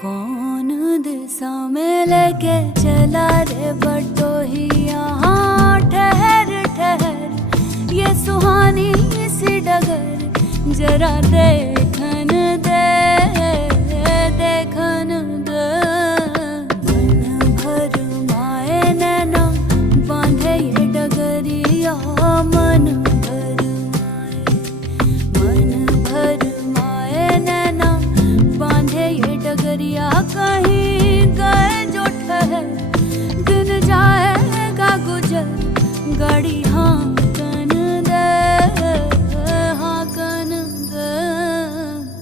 कौन दिशा में लेके चला रे बटोहिया। हाँ ठहर ठहर ये सुहानी सी डगर जरा दे